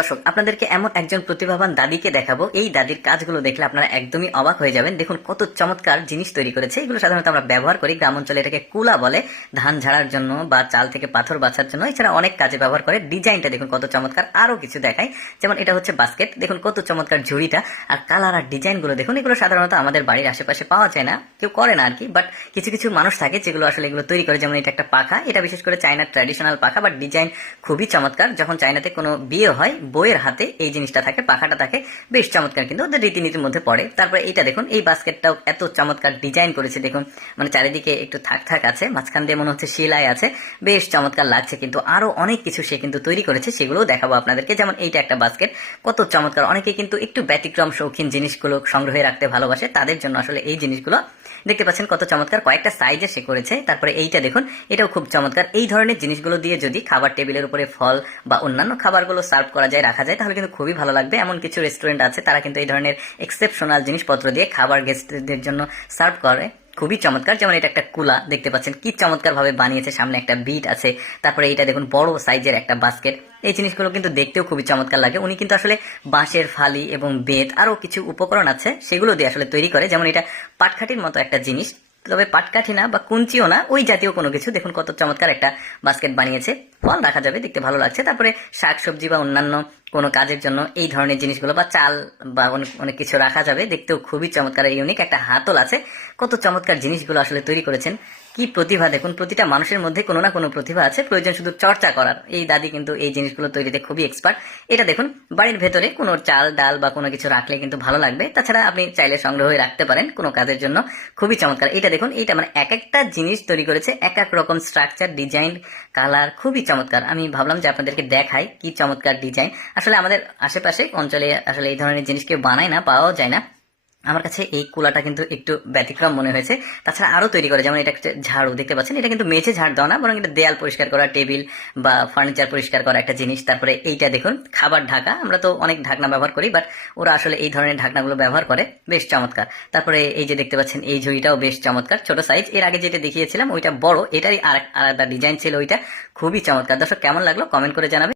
দর্শক আপনাদেরকে এমন একজন প্রতিভাবান দাদিকে দেখাবো, এই দাদির কাজগুলো দেখলে আপনারা একদমই অবাক হয়ে যাবেন। দেখুন কত চমৎকার জিনিস তৈরি করেছে। এগুলো সাধারণত আমরা ব্যবহার করি, গ্রাম অঞ্চলে এটাকে কুলা বলে, ধান ঝাড়ার জন্য বা চাল থেকে পাথর বাছার জন্য, এছাড়া অনেক কাজে ব্যবহার করে। ডিজাইনটা দেখুন কত চমৎকার। আরো কিছু দেখাই, যেমন এটা হচ্ছে বাস্কেট, দেখুন কত চমৎকার ঝুড়িটা, আর কালার আর ডিজাইন গুলো দেখুন। এগুলো সাধারণত আমাদের বাড়ির আশেপাশে পাওয়া যায় না, কেউ করে না আর কি, বাট কিছু কিছু মানুষ থাকে যেগুলো আসলে এগুলো তৈরি করে। যেমন এটা একটা পাখা, এটা বিশেষ করে চায়নার ট্র্যাডিশনাল পাখা, বাট ডিজাইন খুবই চমৎকার। যখন চায়নাতে কোনো বিয়ে হয়, বইয়ের হাতে এই জিনিসটা থাকে, পাখাটা থাকে, বেশ চমৎকার, কিন্তু ওদের রীতিনীতির মধ্যে পড়ে। তারপরে এইটা দেখুন, এই বাস্কেটটাও এত চমৎকার ডিজাইন করেছে দেখুন, মানে চারিদিকে একটু থাক থাক আছে, মাঝখান দিয়ে মনে হচ্ছে সেলাই আছে, বেশ চমৎকার লাগছে। কিন্তু আরো অনেক কিছু সে কিন্তু তৈরি করেছে, সেগুলোও দেখাবো আপনাদেরকে। যেমন এইটা একটা বাস্কেট, কত চমৎকার। অনেকে কিন্তু একটু ব্যতিক্রম শৌখিন জিনিসগুলো সংগ্রহে রাখতে ভালোবাসে, তাদের জন্য আসলে এই জিনিসগুলো দেখতে পাচ্ছেন কত চমৎকার, কয়েকটা সাইজে সে করেছে। তারপরে এইটা দেখুন, এটাও খুব চমৎকার। এই ধরনের জিনিসগুলো দিয়ে যদি খাবার টেবিলের উপরে ফল বা অন্যান্য খাবারগুলো সার্ভ করা যায়, রাখা যায়, তাহলে কিন্তু খুবই ভালো লাগবে। এমন কিছু রেস্টুরেন্ট আছে, তারা কিন্তু এই ধরনের এক্সেপশনাল জিনিসপত্র দিয়ে খাবার গেস্টদের জন্য সার্ভ করে, খুবই চমৎকার। যেমন এটা একটা কুলা দেখতে পাচ্ছেন, কি চমৎকার ভাবে বানিয়েছে, সামনে একটা বিট আছে। তারপরে এটা দেখুন, বড় সাইজের একটা বাস্কেট। এই জিনিসগুলো কিন্তু দেখতেও খুবই চমৎকার লাগে। উনি কিন্তু আসলে বাঁশের ফালি এবং বেত আরো কিছু উপকরণ আছে, সেগুলো দিয়ে আসলে তৈরি করে। যেমন এটা পাটকাঠির মতো একটা জিনিস, তবে পাটকাঠি না বা কুঞ্চিও না, ওই জাতীয় কোনো কিছু। দেখুন কত চমৎকার একটা বাস্কেট বানিয়েছে, ফল রাখা যাবে, দেখতে ভালো লাগছে। তারপরে শাকসবজি বা অন্যান্য কোনো কাজের জন্য এই ধরনের জিনিসগুলো, বা চাল বা অনেক কিছু রাখা যাবে, দেখতেও খুবই চমৎকার। ইউনিক একটা হাতল আছে, কত চমৎকার জিনিসগুলো আসলে তৈরি করেছেন। কি প্রতিভা দেখুন, প্রতিটা মানুষের মধ্যে কোনো না কোনো প্রতিভা আছে, প্রয়োজন শুধু চর্চা করার। এই দাদি কিন্তু এই জিনিসগুলো তৈরিতে খুবই এক্সপার্ট। এটা দেখুন, বাড়ির ভেতরে কোনো চাল ডাল বা কোনো কিছু রাখলে কিন্তু ভালো লাগবে। তাছাড়া আপনি চাইলে সংগ্রহে রাখতে পারেন কোনো কাজের জন্য, খুবই চমৎকার। এটা দেখুন, এইটা মানে এক একটা জিনিস তৈরি করেছে, এক এক রকম স্ট্রাকচার, ডিজাইন, কালার, খুবই চমৎকার। আমি ভাবলাম যে আপনাদেরকে দেখাই কি চমৎকার ডিজাইন। আসলে আমাদের আশেপাশে অঞ্চলে আসলে এই ধরনের জিনিস কেউ বানায় না, পাওয়াও যায় না। আমার কাছে এই কুলাটা কিন্তু একটু ব্যতিক্রম মনে হয়েছে। তাছাড়া আরো তৈরি করে, যেমন এটা একটা ঝাড়ু দেখতে পাচ্ছেন, এটা কিন্তু মেঝে ঝাড় দেওয়া না, বরং এটা দেয়াল পরিষ্কার করা, টেবিল বা ফার্নিচার পরিষ্কার করা একটা জিনিস। তারপরে এইটা দেখুন, খাবার ঢাকা। আমরা তো অনেক ঢাকনা ব্যবহার করি, বাট ওরা আসলে এই ধরনের ঢাকনাগুলো ব্যবহার করে, বেশ চমৎকার। তারপরে এই যে দেখতে পাচ্ছেন, এই ঝুড়িটাও বেশ চমৎকার, ছোট সাইজ। এর আগে যেটা দেখিয়েছিলাম ওইটা বড়, এটারই আলাদা ডিজাইন ছিল, ওইটা খুবই চমৎকার। দর্শক কেমন লাগলো কমেন্ট করে জানাবেন।